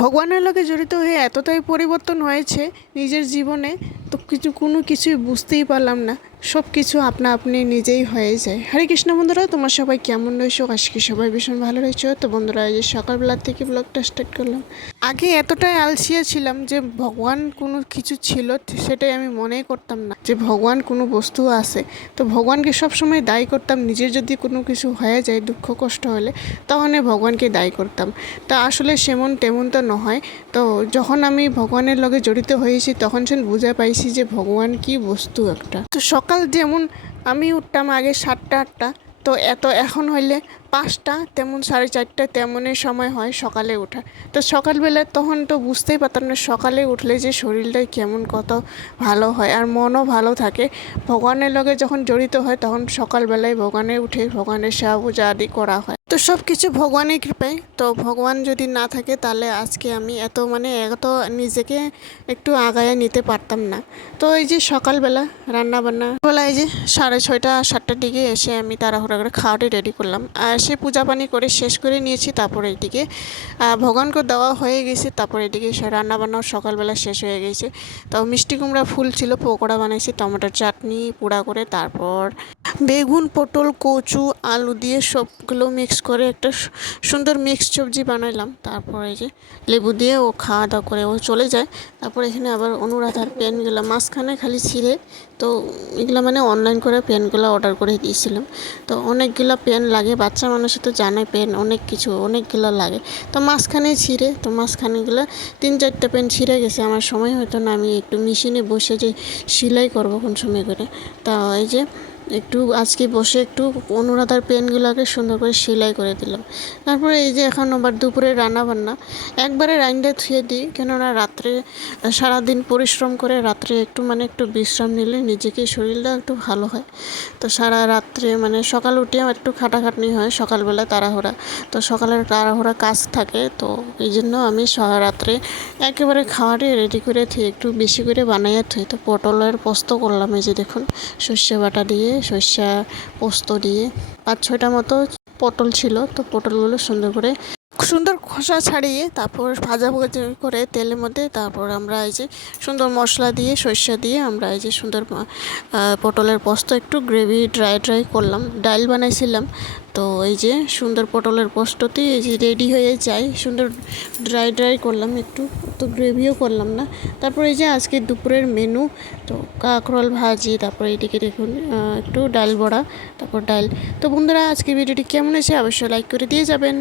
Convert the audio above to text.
ভগবানের লগে জড়িত হয়ে এতটাই পরিবর্তন হয়েছে নিজের জীবনে, তো কোনো কিছুই বুঝতেই পারলাম না। সব কিছু আপনা আপনি নিজেই হয়ে যায়। হরে কৃষ্ণ বন্ধুরা, তোমার সবাই কেমন রয়েছো? আজকে সবাই ভীষণ ভালো রয়েছো। তো বন্ধুরা, এই যে সকালবেলা থেকে ব্লগটা স্টার্ট করলাম। আগে এতটাই আলসিয়া ছিলাম যে ভগবান কোনো কিছু ছিল সেটাই আমি মনেই করতাম না যে ভগবান কোনো বস্তু আছে। তো ভগবানকে সবসময় দায়ী করতাম, নিজের যদি কোনো কিছু হয়ে যায়, দুঃখ কষ্ট হলে তখন ভগবানকে দায়ী করতাম। তা আসলে সেমন তেমন তো নহয়। তো যখন আমি ভগবানের লগে জড়িত হয়েছি তখন সে বুঝে পাইছি যে ভগবান কি বস্তু একটা। তো সকাল যেমন আমি উঠতাম আগে 7টা 8টা, তো এখন হইলে 5টা, তেমন 4:30 তেমনই সময় হয় সকালে ওঠা। তো সকালবেলা তখন তো বুঝতেই পারতাম না সকালে উঠলে যে শরীরটা কেমন কত ভালো হয় আর মনও ভালো থাকে। ভগবানের লগে যখন জড়িত হয় তখন সকালবেলায় ভগবানে উঠে ভগবানের সেবা পূজা আদি করা হয়। তো সব কিছু ভগবানের কৃপায়। তো ভগবান যদি না থাকে তাহলে আজকে আমি এত নিজেকে একটু আগায় নিতে পারতাম না। তো এই যে সকালবেলা রান্নাবান্না বলা, এই যে 6:30 7টার দিকে এসে আমি তাড়াহুড়া করে খাওয়াটি রেডি করলাম। আর সে পূজা পানি করে শেষ করে নিয়েছি। তারপরে এইদিকে ভগবানকে দেওয়া হয়ে গেছে। তারপরে এদিকে রান্নাবান্নাও সকালবেলা শেষ হয়ে গেছে। তো মিষ্টি কুমড়া ফুল ছিল, পকোড়া বানাইছি, টমেটোর চাটনি পোড়া করে, তারপর বেগুন পটল কচু আলু দিয়ে সবগুলো মিক্স করে একটা সুন্দর মিক্স সবজি বানাইলাম। তারপর এই যে লেবু দিয়ে ও খাওয়া দাওয়া করে ও চলে যায়। তারপর এখানে আবার অনুরাধার পেনগুলো মাঝখানে খালি ছিঁড়ে, তো এগুলো অনলাইন করে পেনগুলো অর্ডার করে দিয়েছিলাম। তো অনেকগুলো পেন লাগে, বাচ্চা মানুষের তো জানে পেন অনেক কিছু অনেকগুলো লাগে। তো মাঝখানে ছিঁড়ে, তো মাঝখানেগুলো 3-4টা পেন ছিঁড়ে গেছে। আমার সময় হতো না, আমি একটু মেশিনে বসে যে সেলাই করবো কোন সময় করে। তা এই যে একটু আজকে বসে একটু অনুরাধার পেনগুলোকে সুন্দর করে সেলাই করে দিলাম। তারপরে এই যে এখন আবার দুপুরে রান্নাবান্না একবারে রাইন্দা থুয়ে দিই, কেননা রাত্রে সারাদিন পরিশ্রম করে রাত্রে একটু বিশ্রাম নিলে নিজেকে শরীরটা একটু ভালো হয়। তো সারা রাত্রে সকাল উঠে আমার একটু খাটাখাটনি হয়, সকালবেলা তাড়াহুড়া, তো সকালের তাড়াহুড়া কাজ থাকে। তো এই জন্য আমি সারা রাত্রে একেবারে খাওয়াটি রেডি করে থুয়ে একটু বেশি করে বানাইয়া থুই। তো পটলের পোস্ত করলাম, এই যে দেখুন, সর্ষে বাটা দিয়ে সর্ষে পোস্ত দিয়ে 5-6টা মতো পটল ছিল। তো পটলগুলো সুন্দর খোসা ছাড়িয়ে তারপর ভাজা ভাজি করে তেলের মধ্যে, তারপর আমরা এই যে সুন্দর মশলা দিয়ে সর্ষে দিয়ে আমরা এই যে সুন্দর পটলের পোস্ত একটু গ্রেভি ড্রাই করলাম। ডাল বানাইছিলাম। তো এই যে সুন্দর পটলের পোস্তটি এই যে রেডি হয়ে যায়, সুন্দর ড্রাই করলাম একটু, তো গ্রেভিও করলাম না। তারপর এই যে আজকে দুপুরের মেনু, তো কাঁকরোল ভাজি, তারপর এইদিকে দেখুন একটু ডাল বড়া, তারপর ডাল। তো বন্ধুরা, আজকে ভিডিওটি কেমন হয়েছে অবশ্যই লাইক করে দিয়ে যাবেন।